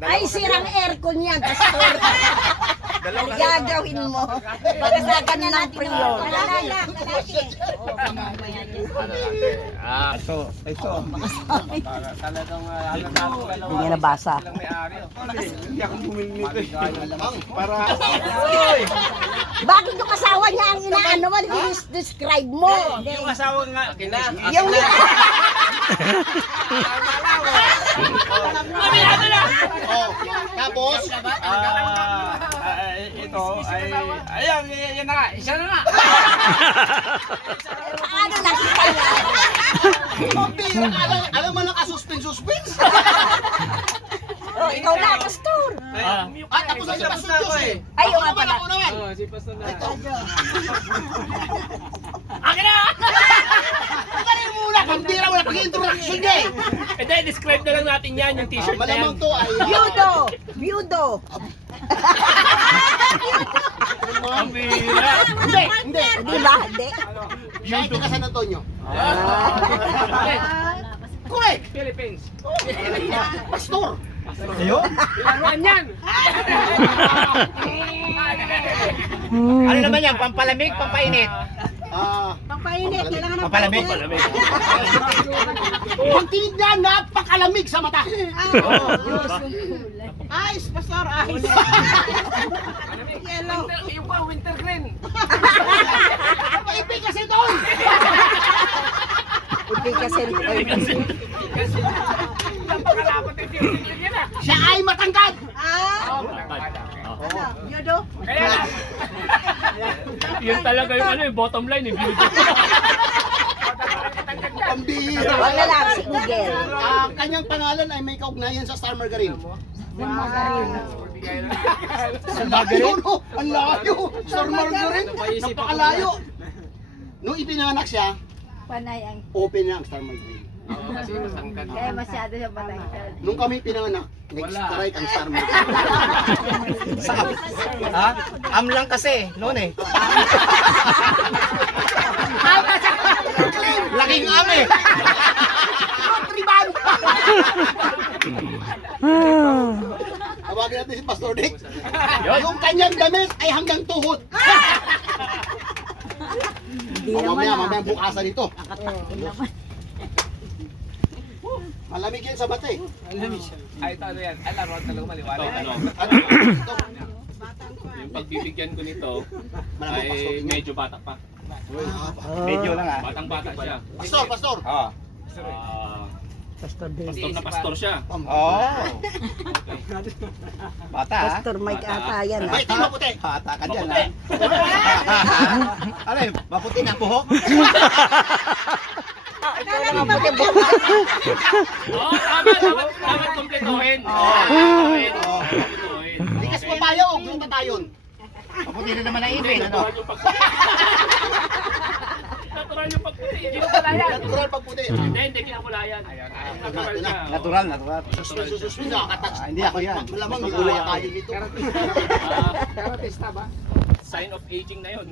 Ay, sirang aircon yan, pastor. Gagawin mo. Pagkasagan na ng priyo. Ito. Talagang Hindi niya nabasa. hindi ako bumili nito. Para Bakit yung asawa niya ang inaano mo? Describe mo. yung asawa nga kina. Yung Tapos, Ito ay ayan, yan na nga, isa na nga. ano nakita niya? alam mo lang ka-suspense. Oh, ikaw na, pastor. Tapos na si Pastor Diyos eh. Ay, yung nga pala. Ako naman. Si Pastor na. Akin na! Dali muna, pambira mo na pag-introduction niya eh. Hindi, describe na lang natin yan, yung t-shirt na yan. Malamang to ay... Byudo. Ang bira. Hindi. Di ba? Hindi. Siya ay taga San Antonio. Correct! Philippines. Pastor! Laruan yan. Ano naman yan? Pampalamig, pampainit? Pampainit, kailangan ng Pampalamig? Pag tinignan, napakalamig sa mata. Ice, pastor, ice. Yellow. Yung pa, winter green. Maipig kasi doon! Hindi kasi. Napakalapat yung future yan ah. Siya ay matangkad! Byudo. Kaya lang. Yun talaga yung ano, yung bottom line, yung beauty. Pambira! Wag na lang, single. Kanyang pangalan ay may kaugnayan sa Star Margarine. Layo, no? Ang layo! Star Margarine! Napakalayo! Nung ipinanganak siya, Panay ang open na ang Star Margarine. Kasi masangkad. kaya masyado siya panay. Nung kami pinanganak, nag-strike ang Star Margarine. Ha? Amlang kasi, noon eh. Laking ame. Triban! Tawagin natin si Pastor Dick. Yung kanyang damit ay hanggang tuhod. Mamaya bukasan ito. Malamig yan sa mata eh. Ay, ito ano yan? Ay, laruan talaga maliwanag. Ano? Ito. Yung pagbibigyan ko nito ay medyo bata pa. Medyo lang ah. Batang-bata siya. Pastor! Oo. Pastor Dave. Pastor na pastor siya. Oh. Bata ah. Pastor Mike ata yan. May ito maputi. Bata ka dyan ah. Ano yun? Maputi na buhok? Oo, tama kompletuhin. Kompletuhin. Likas mo tayo o kung tatayon. Maputi na naman ang ipin. Ano? Natural yung pagputi. Hindi ko pala yan. Natural pagputi. Hindi kinakulayan. Natural siya. Natural. Suspend nakakatouch. Hindi ako yan. Malamang hindi ko tayo dito. Sign of aging na yun.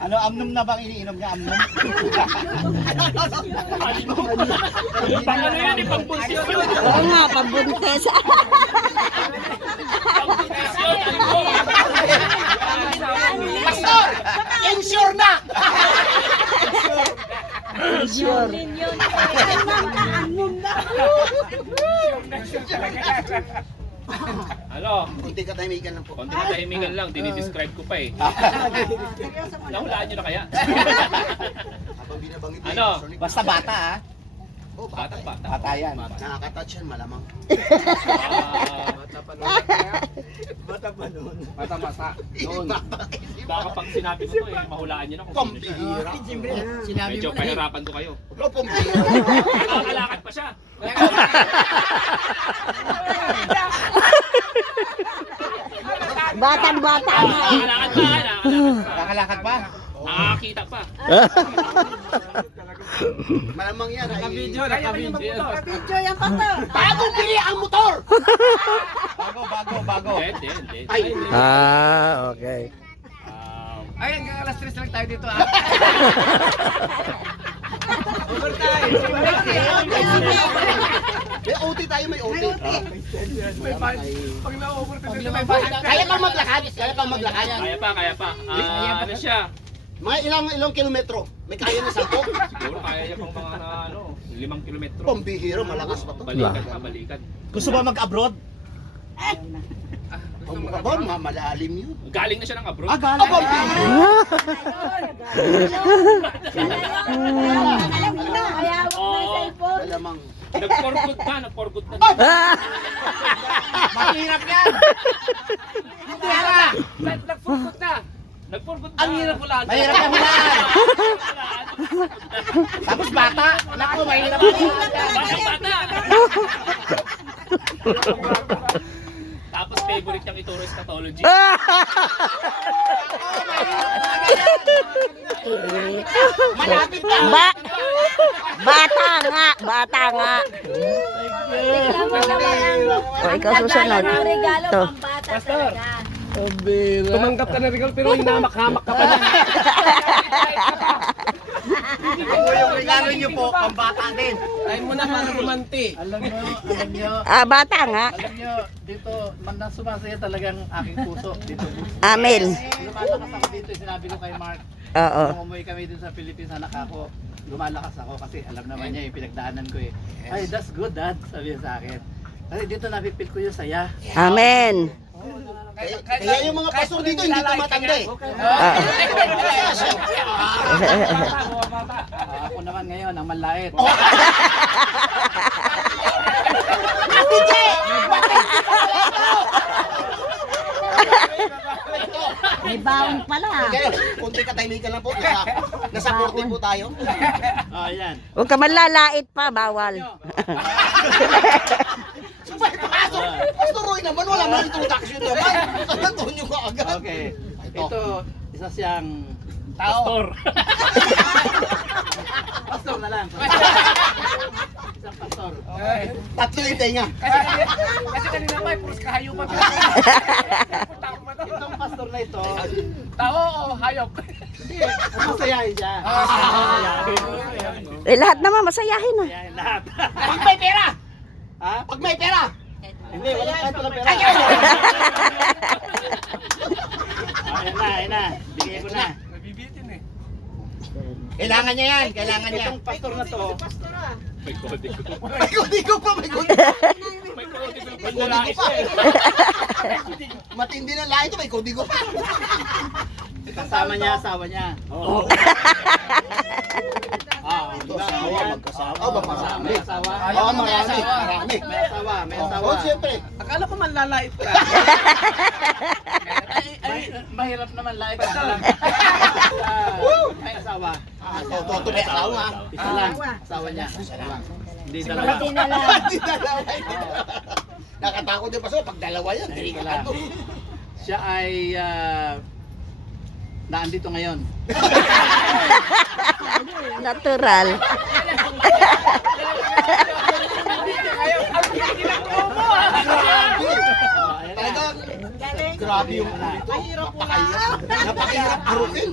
Ano, amnum na bang iniinom niya? Amnum? Pang ano yan, pang-bunsis yun. Oo nga, pambuntes. Pang-bunsis yun. Pastor! Ensure na! Sure. Ano? Kunti katahimikan lang po. Konti na tahimikan lang, dinidescribe ko pa eh. Nahulaan nyo na kaya? Habang binabanggit Ano? Basta bata ah. Oh, bata. Bata. Bata yan. Nakakatouch yan, malamang. Bata-bata. Noon. Baka pag sinabi ko to eh, mahulaan nyo na kung sino siya. Medyo pahirapan ko kayo. Nakakalakad pa siya. Batang-bata nga. Nakakalakad pa. Kakalakad pa? Nakakita pa. Malamang yan. Naka-video. Video yan pa to. Bagong bili ang motor! Bago. Hindi. Ay, Okay. Ay, hanggang alas 3 lang tayo dito ah. OT tayo, may OT. Pag na-overtime na Kaya kang maglakad, kaya kang maglakad. Kaya pa. Ano siya? Mga ilang kilometro? May kaya na 10? Siguro kaya niya pang mga 5 kilometro. Pambihiro, malakas pa to. Balikan. Gusto ba mag-abroad? Ang mukha ba, malalim yun. Galing na siya ng abroad. Galing. Alam mo na, hayawak na yung cellphone. Malamang. Nag-forgood na. Mahirap yan! Nag-forgood na. Ang hirap hulaan. Mahirap yan hulaan. Tapos bata. Naku, mahirap Bata. Tapos favorite niyang ituro is pathology. Malapit na. Bata nga. Tingnan mo naman O, ikaw susunod. ang regalo To. pang bata talaga. Tumanggap ka ng regalo pero hinamak-hamak ka pa niya. Yung regalo niyo po, pambata din. Tayo mo naman romantic. Alam nyo, Bata nga. alam nyo, dito, man na sumasaya talagang aking puso dito. Amen. Lumalakas ako dito, sinabi ko kay Mark, Oo. nung umuwi kami dito sa Philippines, anak ako, lumalakas ako kasi alam naman niya yung pinagdaanan ko eh. Ay, that's good dad, sabi niya sa akin. Kasi dito napipil ko yung saya. Amen. Kaya yung mga pastor dito hindi tumatanda eh. Ako naman ngayon, ang malait. May baon pala. Kaya, kunti katahimikan lang po. Nasa 40 po tayo. Ayan. Huwag ka manlalait pa, bawal. Sabay pastor. Pastor Roy naman, wala man introduction naman. San Antonio ka agad. Okay. Ito, isa siyang Pastor. pastor na lang. Isang pastor. Tatlo yung tenga. Kasi kanina pa, puros kahayupan. Itong pastor na ito, Tao o hayop? masayahin siya. Lahat naman masayahin ah. Masayahin lahat. Pag may pera! Ha? Pag may pera! Hindi, wala kahit walang pera. Ayan na. Bigay ko na. Nabibitin eh. Kailangan niya yan. Kailangan niya. Itong pastor na to, May kodigo. May kodigo pa, may kodigo. May kodigo. May kodigo pa. Matindi na lahat ito, may kodigo pa. kasama niya, asawa niya. Oo. Asawa, magkasama. Oh, marami. May asawa. Oo, marami. Marami. May asawa, may asawa. Oo, siyempre. Akala ko man lalait ka. Mahirap naman lahat. May asawa. Toto may asawa. Isa lang, asawa niya. Hindi dalawa. Pati na lang. Hindi dalawa. Nakatakot din pa so, pag dalawa yan. Hindi ka lang. Siya ay naandito ngayon. Natural. Talagang grabe yung dito. Napakahirap arutin.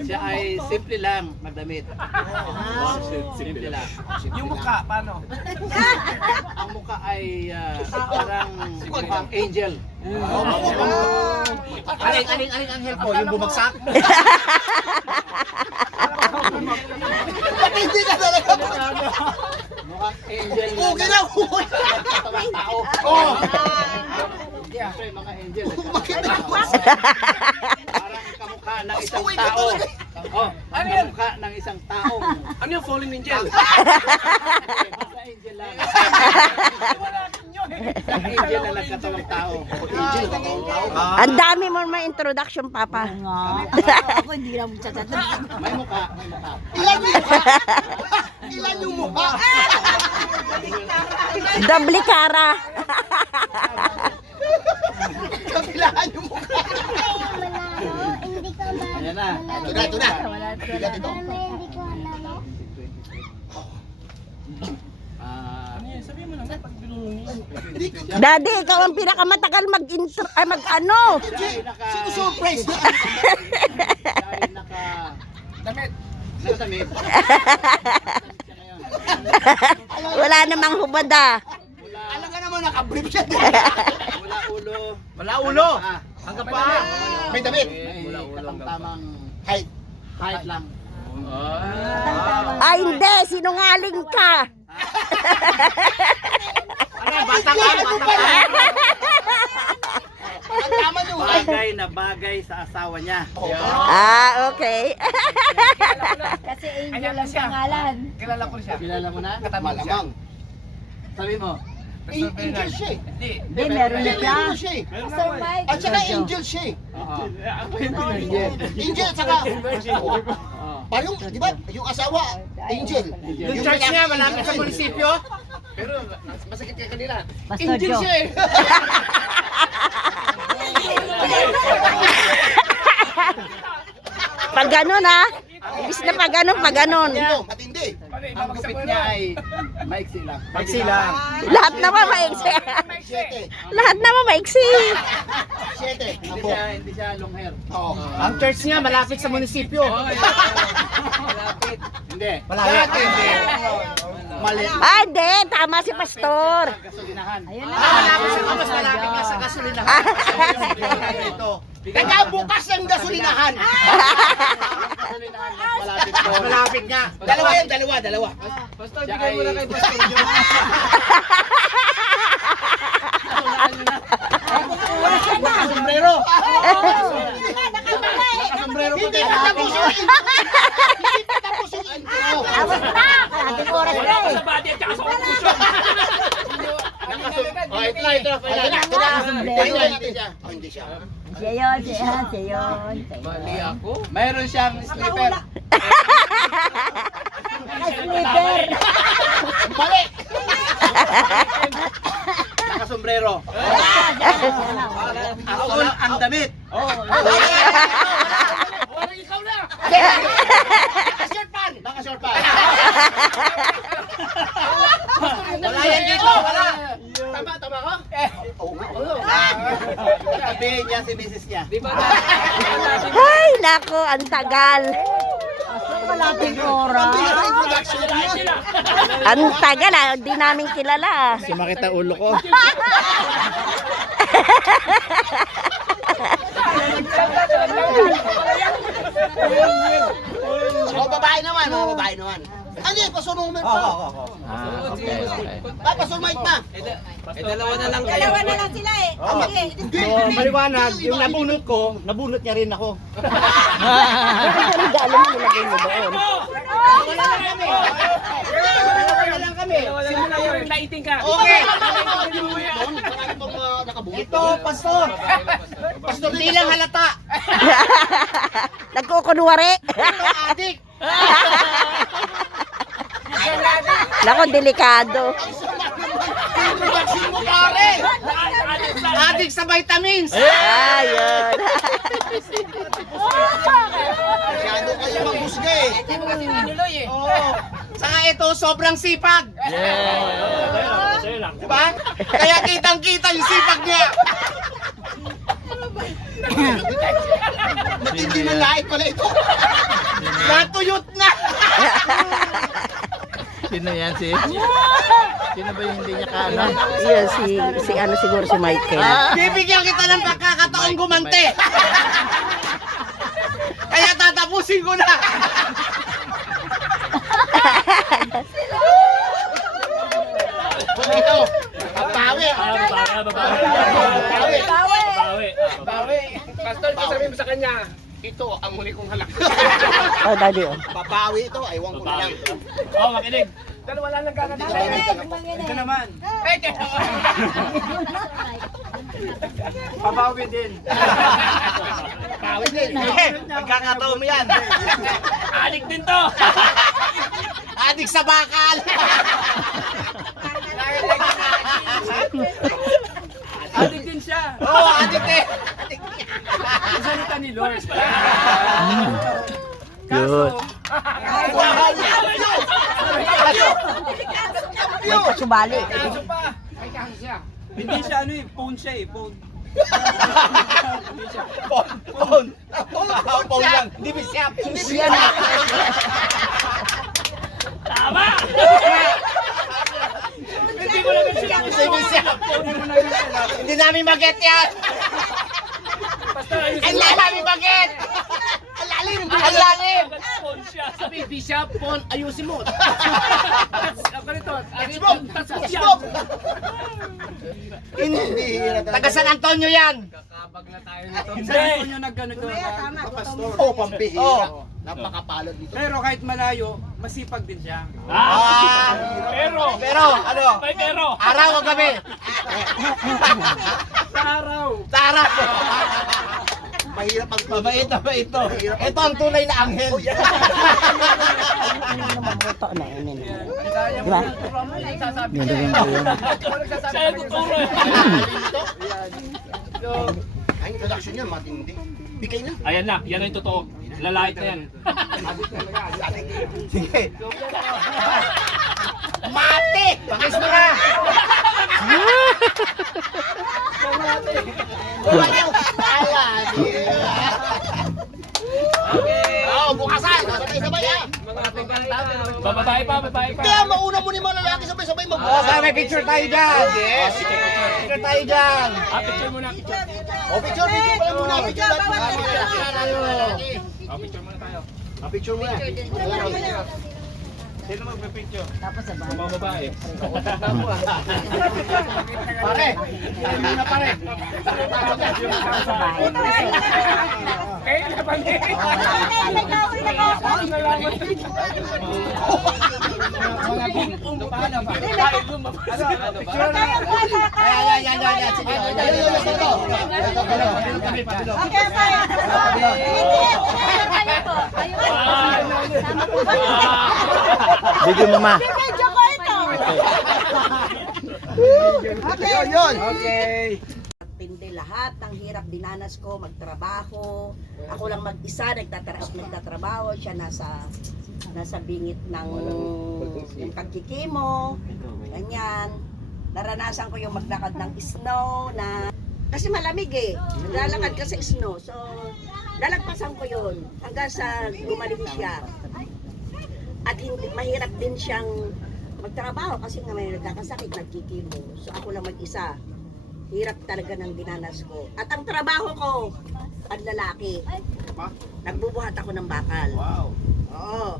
Siya ay simple lang magdamit. Simple lang. Yung mukha, paano? Ang mukha ay parang mukhang angel. Aling anghel po, yung bumagsak. Ba't hindi ka talaga? Mukhang angel Okay na, okay. katawang tao. Oo. Siyempre, mga angel. Makita mo. Parang kamukha ng isang tao. Oh, ang kamukha ng isang taong. Ano yung fallen angel? Basta angel lang. Isang angel na nagkatawang tao. Angel, Ang dami mo may introduction, Papa. Ako hindi na magsasabi. May mukha, may mukha. Ilan yung mukha? Ilan yung mukha? Doble cara. Kabilaan yung mukha. Ayan na. Ito na. Bigat ito. Sabihin mo naman pag binulong niya. Daddy, ikaw ang pinakamatagal mag-intro, ay mag-ano. Sino surprise na? Siya ay Damit. nakadamit. Siya ngayon. Wala namang hubad ah. Alam ka naman, nakabrief siya. Wala ulo. Wala ulo. Hanggang pa. May damit. Wala ulo. Tamang Height. height lang. Ay hindi, sinungaling ka. Bata ka, bata ka. Ang tama nyo. height. Bagay na bagay sa asawa niya. Ah, okay. Kasi Angel ang pangalan. Kilala ko siya. Kilala mo na? Malamang. Sabi mo. Angel siya eh. Hindi. Hindi, meron na siya. Meron siya eh. Sir Mike. At saka angel siya eh. Oo. Angel at saka... Parang, di ba? Yung asawa, angel. Yung church niya, malapit sa munisipyo. Pero masakit kay kanila. Pastor Joe. Siya eh. Pag ganun ah. Ibig na pag ganun. Ano, matindi. Ang gupit niya ay maiksi lang. Maiksi lang. Lahat naman maiksi. 7. Lahat naman maiksi. 7. Hindi Ako. siya, hindi siya long hair. Oo. Ang church niya, malapit sa munisipyo. Malapit. Hindi. Malapit. Mali. Ah, hindi. Tama si Pastor. Gasolinahan. Ayun na. Malapit sa mas malapit nga sa gasolinahan. Ito. Kaya bukas ang gasolinahan. Gasolinahan. Malapit po. Malapit nga. Dalawa yan, dalawa. Pastor, bigay mo na kay Pastor Joe. Sombrero. Sombrero Hindi pa tapos yung intro. Hindi pa tapos yung intro. Tapos na. Ating oras na eh. Sa body at saka sa conclusion. Oh, ito na, ito na. Oh, hindi siya. Siya yun, siya yun. Mali ako. Mayroon siyang slipper. Naka-slipper. Mali. Naka-sombrero. Ako ang damit. Ikaw na! Naka-short pan. Wala yan dito, wala. Tama ko? Sabihin niya si misis niya. Di ba? Ay, nako, ang tagal. Malating oras. Introduction yun. Ang tagal ah, hindi namin kilala. Sumakit ang ulo ko. Babae naman. Ano yun, pasunong mo pa. Pasunong mo pa. Dalawa na lang kayo. Dalawa na lang sila eh. Sige. So, maliwanag, yung nabunot ko, nabunot niya rin ako. Ang regalo mo nilagay mo doon. Simula yung naiting ka. Okay. Doon, marami pang nakabunot. Ito, pastor. Pastor, hindi lang halata. Nagkukunwari. Adik. Nako, delikado. Introduction mo pare. Adik sa vitamins. Ayun. Masyado kayo manghusga eh. Oo. Saka ito, sobrang sipag. Sa'yo lang. Diba? Kaya kitang-kita yung sipag niya. Matindi ng lahat pala ito. Natuyot na. Sino yan si? Sino ba yung hindi niya kaano? Yun, si ano siguro si Michael. Bibigyan kita ng pagkakataong gumante. Kaya tatapusin ko na. Ito. Papawi. Bawi. Pastor, sabihin mo sa kanya, ito ang huli kong halak. Oh, daddy oh. Papawi ito. Aywan ko na lang. Oo, makinig. Dalawa lang nagkakadala. Ito naman. Pabawi din. Papawi din. Pagkakataon mo yan. Adik din to. Adik sa bakal. Adik din siya. Oo, adik eh. Salita ni Lord. Yun. May pasubali. Kaso pa. May kaso siya. Hindi siya ano eh, phone siya eh, phone. Phone lang. Hindi ba siya? Yan ah. Tama! Hindi ko naman siya. Hindi namin mag-get yan! Basta ayun. Hindi namin mag-get! Ang lalim! Ang lalim! Phone siya. Sabi, Bishop, Pon, ayusin mo. Ako nito. Smoke! Smoke! Hindi! Taga San Antonio yan! Saan nyo nagganito? Pastor. Oh, pambihira. Napakapalad dito. Pero kahit malayo, masipag din siya. Ah! Pero! Pero, ano? May pero! Araw o gabi? Sa araw. Tara! Mahirap ang Mabait na ba ito? Ito ang tunay na anghel. Ano naman moto na yun. Kaya mo yung turo mo, nagsasabi siya. Siya yung tuturo eh. Ay, introduction niya, matindi. Bigay na. Ayan na, yan ang totoo. Lalait na yan. Sige. Mati! Pakis mo na! Oo, bukasan. Sabay-sabay ah. Bababae pa, babae pa. Kaya mauna mo ni mga lalaki sabay-sabay Oh, magbukasan. may picture tayo dyan! Yes! Picture tayo dyan! Ah, picture muna, picture. O, picture pala muna. Picture lahat muna. Ah, picture muna tayo. Picture muna. Sino magpe-picture? Tapos sa bahay. Mga babae. Pare! Hindi na pare! Sa bahay. Kaya na pa niya. Ayan. Sige. Pabilog kami, pabilog. Video mama. Yun. Tindi lahat ng hirap dinanas ko, magtrabaho. Ako lang mag-isa, nagtatrabaho. Siya nasa bingit ng pagkikimo. Ganyan. Naranasan ko yung maglakad ng snow na kasi malamig eh. Naglalakad ka sa snow. So, lalagpasan ko yun hanggang sa gumaling siya. At hindi, mahirap din siyang magtrabaho kasi nga may nagkakasakit, nagkikimo. So, ako lang mag-isa. Hirap talaga ng dinanas ko. At ang trabaho ko, panlalaki. Nagbubuhat ako ng bakal. Wow. Oo.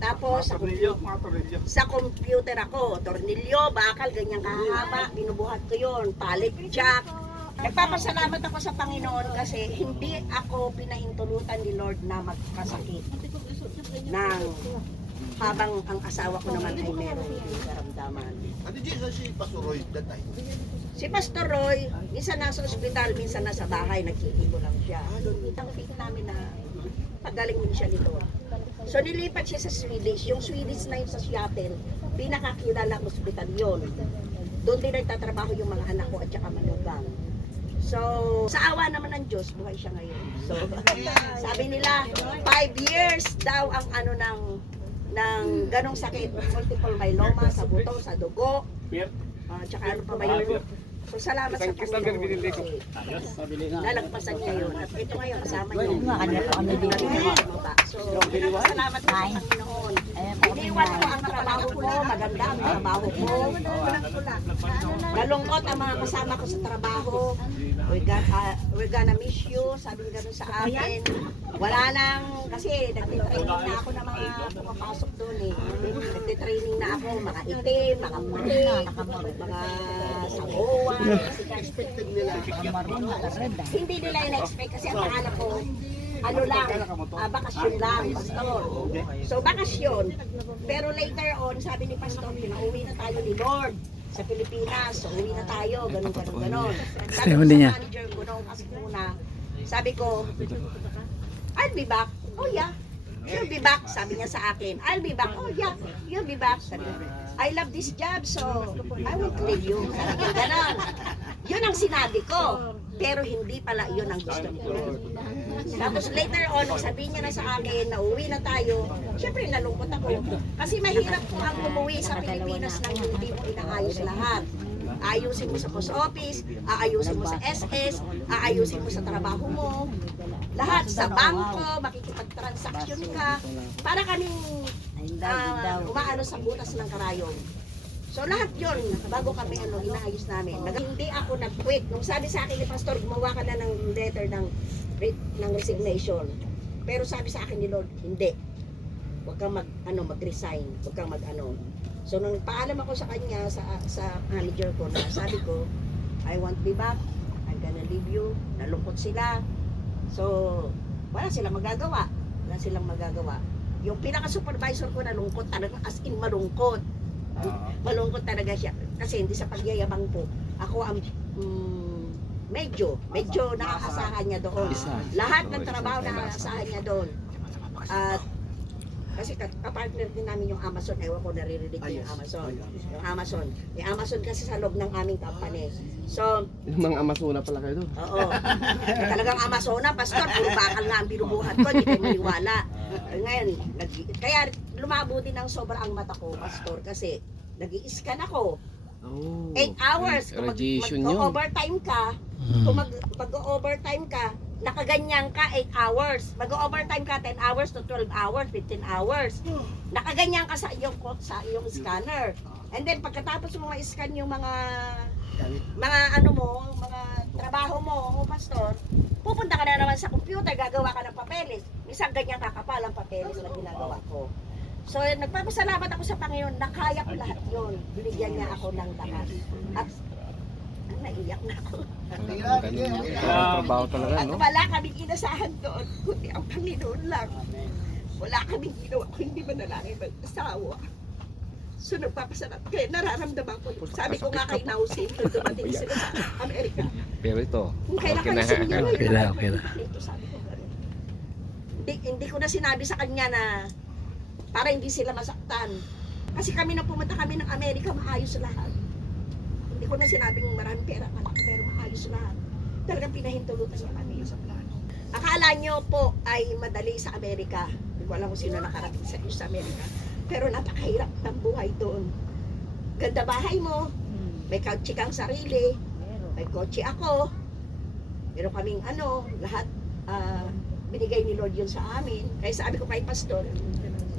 Tapos, sa computer ako, tornilyo, bakal, ganyan kahaba, binubuhat ko yun, palit jack. Nagpapasalamat ako sa Panginoon kasi hindi ako pinahintulutan ni Lord na magkasakit ng habang ang asawa ko naman ay meron yung karamdaman. Ate G, saan si Pastor Roy that time? Si Pastor Roy, minsan nasa ospital, minsan nasa bahay, nagkikimo lang siya. Ang faith namin na pagaling din siya nito. So nilipat siya sa Swedish. Yung Swedish na yun sa Seattle, pinakakilalang ospital yun. Doon din nagtatrabaho yung mga anak ko at saka manugang. So, sa awa naman ng Diyos, buhay siya ngayon. So, sabi nila, 5 years daw ang ano ng ganong sakit, multiple myeloma sa buto, sa dugo, tsaka ano pa ba yun. So, salamat sa Panginoon kasi nalagpasan niya yun. At ito ngayon, kasama niya. So, salamat sa Panginoon. Iniwan ko ang trabaho ko, maganda ang trabaho ko. Nalungkot ang mga kasama ko sa trabaho. We're gonna miss you, sabi nga sa akin. Wala nang, kasi nagtitraining na ako ng mga pumapasok doon eh. Nagtitraining na ako, mga itim, mga puti, mga samoa. Hindi nila in-expect kasi ang akala ko, ano lang, bakasyon lang, pastor. So bakasyon. Pero later on, sabi ni pastor, pinauwi na tayo ni Lord sa Pilipinas. So uwi na tayo, ganun. Sabi ko sa manager ko noong kasi muna, sabi ko, I'll be back. Oh yeah. You'll be back, sabi niya sa akin. I'll be back. Oh yeah, you'll be back. Sabi niya, I love this job, so I won't leave you. Sabi niya, ganun. Yun ang sinabi ko. Pero hindi pala yun ang gusto ko. Tapos later on, sabi niya na sa akin na uwi na tayo, syempre nalungkot ako. Kasi mahirap po ang umuwi sa Pilipinas nang hindi mo inaayos lahat. Aayusin mo sa post office, aayusin mo sa SS, aayusin mo sa trabaho mo. Lahat sa bangko, makikipag-transaction ka. Para kaming Ayun daw, yun daw. umaano sa butas ng karayom. So lahat yon bago kami inaayos namin. Hindi ako nag-quit. Nung sabi sa akin ni Pastor, gumawa ka na ng letter ng resignation. Pero sabi sa akin ni Lord, hindi. Huwag kang mag-resign. Huwag kang mag-ano. So nung nagpaalam ako sa kanya, sa manager ko, na sabi ko, I want to be back. I'm gonna leave you. Nalungkot sila. So, wala silang magagawa. Wala silang magagawa. Yung pinaka-supervisor ko nalungkot talaga, as in malungkot. Malungkot talaga siya. Kasi hindi sa pagyayabang po. Ako ang medyo nakakasahan niya doon. Lahat ng trabaho nakakasahan niya doon. At kasi kapartner din namin yung Amazon. Ewan ko naririnig ko yung Amazon. Yung Amazon. Yung Amazon kasi sa loob ng aming company. So, Yung mga Amazona pala kayo doon. oo. Talagang Amazona, Pastor, puro bakal nga ang binubuhat ko, hindi kayo maniwala. Ngayon, kaya lumabo din ang sobrang mata ko, Pastor, kasi nag-i-scan ako. Oh. 8 hours. Kung Radiation yun. mag-overtime ka, kung mag-overtime ka, nakaganyan ka 8 hours. Mag-overtime ka 10 hours to 12 hours, 15 hours. Nakaganyan ka sa iyong scanner. And then pagkatapos mo ma-scan yung mga ano mo, mga trabaho mo, Pastor, pupunta ka na naman sa computer, gagawa ka ng papeles. Minsan ganyan kakapal ang papeles na ginagawa ko. So, nagpapasalamat ako sa Panginoon na kaya ko lahat yun. Binigyan niya ako ng lakas. At naiyak na ako. Trabaho talaga, At no? wala kaming inasahan doon, kundi ang Panginoon lang. Wala kaming ginawa kung hindi manalangin mag-asawa. So nagpapasalamat. Kaya nararamdaman ko. Sabi ko nga kay Nausin, nung dumating sila sa Amerika, Pero ito, kung kailan okay kayo na. sinigyan mo Okay na, okay na. Ito, sabi ko gano'n. Hindi ko na sinabi sa kanya na para hindi sila masaktan. Kasi kami na pumunta kami ng Amerika, maayos lahat. Hindi ko na sinabing maraming pera malaki, pero maayos lahat. Talagang pinahintulutan niya kami. Akala nyo po ay madali sa Amerika. Hindi ko alam kung sino nakarating sa Amerika. Pero napakahirap ng buhay doon. Ganda bahay mo, may kotse kang sarili, may kotse ako. Meron kaming lahat binigay ni Lord yun sa amin. Kaya sabi ko kay Pastor,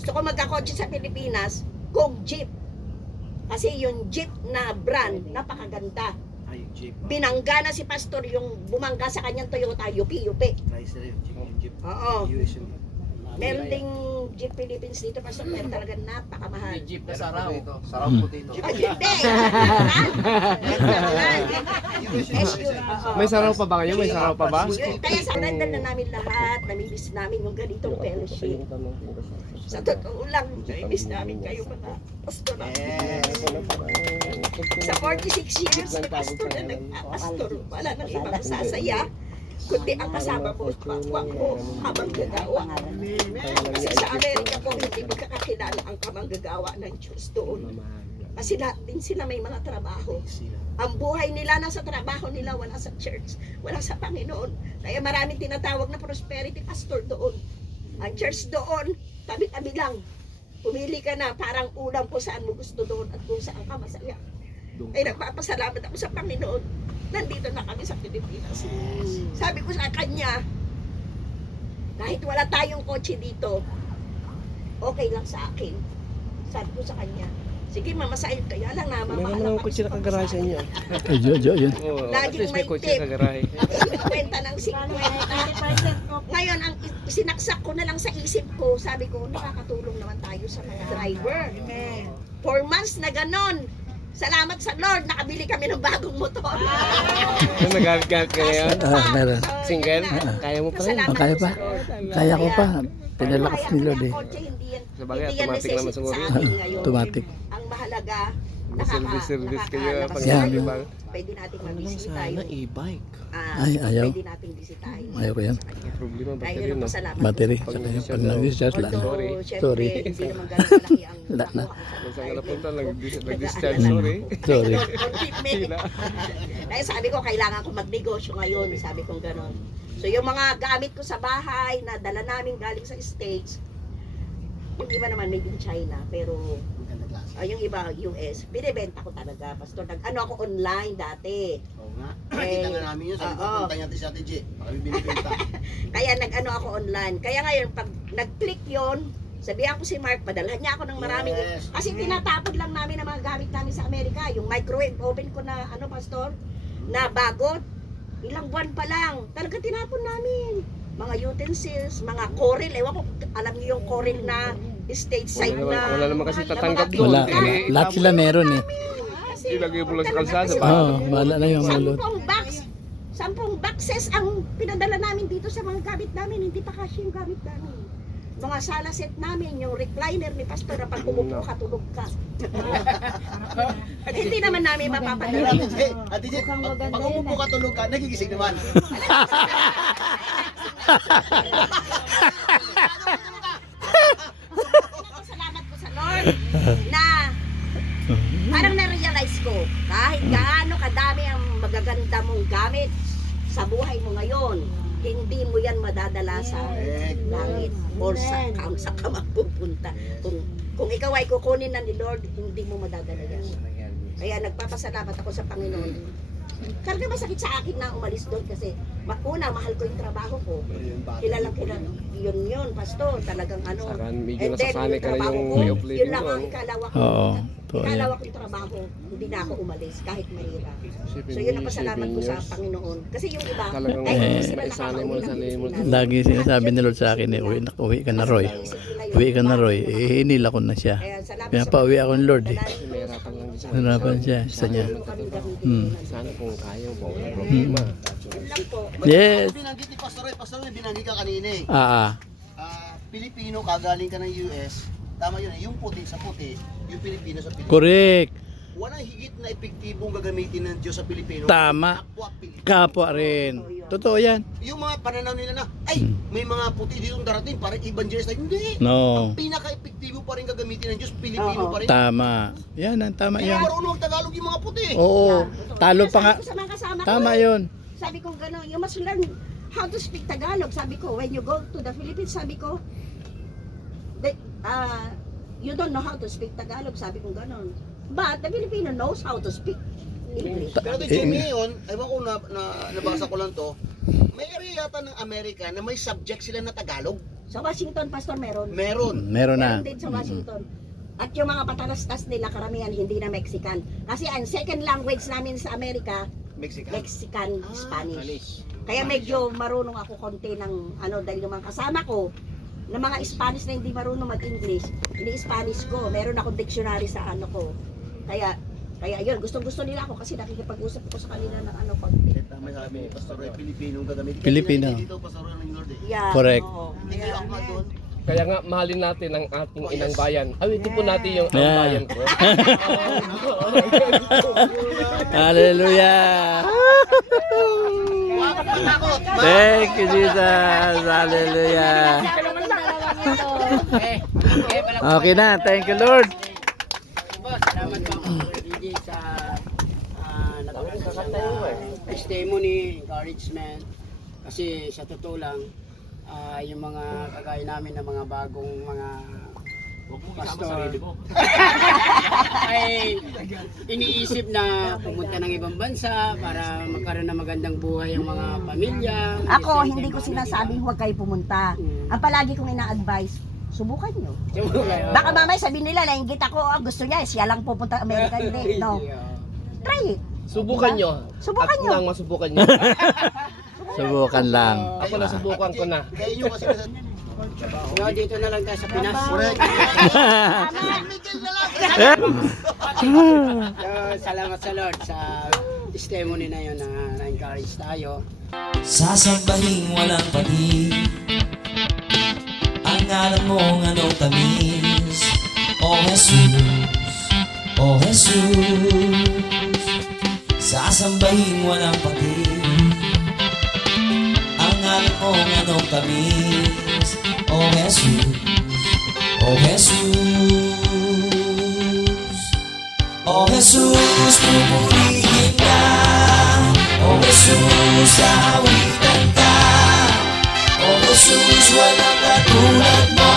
gusto ko magkakotse sa Pilipinas kung jeep. Kasi yung jeep na brand, napakaganda. Binangga na si Pastor yung bumangga sa kanyang Toyota, Yupi. Oo. Meron ding Jeep Philippines dito, Pastor, pero talagang napakamahal. Jeep na saraw. Saraw po dito. Ay, hindi! May saraw pa ba kayo? May saraw pa ba? Kaya sa nandal na namin lahat, namimiss namin yung ganitong fellowship. Sa totoo lang, namimiss namin kayo mga pastor. Sa 46 years na pastor na nagpapastor, wala nang ibang sasaya, kundi ang kasama mo, kapwa ko, kamanggagawa. Kasi sa Amerika po, hindi magkakakilala ang kamanggagawa ng Diyos doon. Kasi lahat din sila may mga trabaho. Ang buhay nila nasa trabaho nila, wala sa church, wala sa Panginoon. Kaya maraming tinatawag na prosperity pastor doon. Ang church doon, tabi-tabi lang. Pumili ka na, parang ulam po saan mo gusto doon at kung saan ka masaya. Ay nagpapasalamat ako sa Panginoon. Nandito na kami sa Pilipinas. Sabi ko sa kanya, kahit wala tayong kotse dito, okay lang sa akin. Sabi ko sa kanya, sige mamasahin, kaya lang na Meron mamahal naman kotse na kagarahe sa inyo. Yun. Oo, at Laging least may may kotse tip. sa garahe. Kwenta ng 50. Ngayon, ang sinaksak ko na lang sa isip ko, sabi ko, nakakatulong naman tayo sa mga driver. 4 months na ganon. Salamat sa Lord, nakabili kami ng bagong motor. Yung nagalit-galit ka ngayon? Meron. Single? Kaya mo pa rin? Salamat Kaya po pa. sa Lord. Kaya ko pa. Kaya Pinalakas ni Lord eh. kotse, hindi yan Sabagay, hindi yan automatic naman necessity siguro sa yun. atin ngayon. Automatic. Ang mahalaga, Service kayo. nakakalabas Pag Yan. tayo. bang Pwede nating Ano lang mabisita sana, yung e-bike. Ay, ayaw. Pwede nating bisitahin. Ayaw ko yan. Problema, Kaya battery, yun ang no? pasalamat. Battery. Pag Saka yung nag-discharge pag nag-discharge lang. Although, Sorry. syempre, hindi naman ganun kalaki ang Lahat na. Kung saan ka napunta, nag-discharge, sorry. Sorry. Kaya sabi ko, kailangan ko magnegosyo ngayon. Sabi ko gano'n. So yung mga gamit ko sa bahay na dala namin galing sa States, yung iba naman made in China, pero yung iba US, binibenta ko talaga. Pastor, nag-ano ako online dati. Oo nga. Nakita nga namin yun. Sabi ko, Oo. punta natin si Ate G. Baka may binibenta. Kaya nag-ano ako online. Kaya ngayon, pag nag-click yon, Sabihan ko si Mark, padalhan niya ako ng maraming, Yes. kasi tinatapon lang namin ang mga gamit namin sa Amerika, yung microwave oven ko na, pastor, na bagot, ilang buwan pa lang, talaga tinapon namin. Mga utensils, mga koril, ewan ko, alam niyo yung koril na stateside Wala naman kasi na tatanggap mga doon. Wala. tindahan. Lahat sila meron eh. Kasi, Ilagay mo lang sa talaga kalsada, kasi ba? Oo, bahala na yung mulot. 10 boxes ang pinadala namin dito sa mga gamit namin, hindi pa kasi yung gamit namin. Mga sala set namin, yung recliner ni Pastor na pag umupo ka, tulog ka. Hindi naman namin mapapadala. Ate Jet, pag umupo ka tulog ka, nagigising naman. Salamat po sa Lord na parang na-realize ko, kahit gaano kadami ang magaganda mong gamit sa buhay mo ngayon, hindi mo yan madadala sa langit or sa ka mapupunta. Kung ikaw ay kukunin na ni Lord, hindi mo madadala yan. Kaya nagpapasalamat ako sa Panginoon. Karga masakit sa akin na umalis doon kasi una, mahal ko yung trabaho ko. Kilalang yun, Pastor, talagang ano. Saka medyo And then, nasasanay yung ka na trabaho yung ko, way of living yun lang mo, ang ano? ikalawa ko. Oo, totoo yan. Ikalawa kong trabaho, hindi na ako umalis kahit mahirap. So yun ang pasalamat ko sa Panginoon. Kasi yung iba, Talagang ay hindi sila isanay mo, nakakauwi ng sanay mo. Pilipinas. Lagi sinasabi ni Lord sa akin eh, uwi ka na Roy. Uwi ka na Roy. Eh, hinila ko na siya. Kaya salamat Kaya pauwi ako ni Lord eh. Mahirapan lang siya. Harapan siya sa niya. Sana kung kaya mo, walang problema. Yes. Binanggit ni Pastor Roy, Pastor Roy, binanggit ka kanina eh. Pilipino ka, galing ka ng US. Tama yun eh, yung puti sa puti, yung Pilipino sa Pilipino. Correct. Walang higit na epektibong gagamitin ng Diyos sa Pilipino. Tama. Kapwa Pilipino. Kapwa rin. Totoo yan. Yung mga pananaw nila na, ay, may mga puti dito darating, parang evangelist. Hindi. No. Pinaka-epektibo pa rin gagamitin ng Diyos, Pilipino pa rin. Tama. Yan ang tama Hindi yan. marunong Tagalog yung mga puti. Oo. Talo pa nga. Sa mga kasama ko, Tama yun. sabi ko gano'n, you must learn how to speak Tagalog. Sabi ko, when you go to the Philippines, sabi ko, you don't know how to speak Tagalog. Sabi ko gano'n. But the Filipino knows how to speak English. Pero the Jimmy ngayon, ewan ko nabasa ko lang to, may area yata ng Amerika na may subject sila na Tagalog. Sa Washington, Pastor, meron. Meron. Meron na. Meron din sa Washington. At yung mga patalastas nila, karamihan hindi na Mexican. Kasi ang second language namin sa Amerika, Mexican. Mexican, Spanish. Kaya medyo marunong ako konti ng dahil yung mga kasama ko, na mga Spanish na hindi marunong mag-English, ini-Spanish ko. Meron akong dictionary sa ko. Kaya yun, gustong-gusto nila ako kasi nakikipag-usap ko sa kanila ng konti. Tama sabi, Pastor Roy, Pilipinong gagamitin. Pilipino. Dito, Pastor Roy ng Lord eh. Yeah, Correct. oo. Hindi kayo ako doon. Kaya nga, mahalin natin ang ating inang bayan. Awitin po natin yung ang Yeah. bayan ko. Hallelujah. Thank you, Jesus. Hallelujah. Okay na. Thank you, Lord. Salamat po DJ sa natulong sa testimony, encouragement. Kasi sa totoo lang, yung mga kagaya namin na mga bagong mga Huwag mong isama pastor sarili mo. ay iniisip na pumunta ng ibang bansa para magkaroon ng magandang buhay ang mga pamilya. Ako, hindi ko sinasabing huwag kayo pumunta. Ang palagi kong ina-advise, subukan nyo. Baka mamaya sabihin nila, nainggit ako, gusto niya, siya lang pupunta Amerika. Hindi, no. Try it. Subukan nyo. Subukan At nyo. nang masubukan nyo. Subukan lang. Ako nasubukan ko na. Kaya yun kasi No, dito na lang tayo sa Pinas. Salamat sa Lord sa testimony na yun na na-encourage tayo. Sasambahin walang pati ang ngalan mong anong tamis. O Jesus, O Jesus, sasambahin walang pati ang ngalan mong anong tamis. O Jesus, O Jesus, O Jesus, pupurihin ka. O Jesus, awitan ka. O Jesus, walang katulad mo.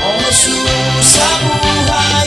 O Jesus, sa buhay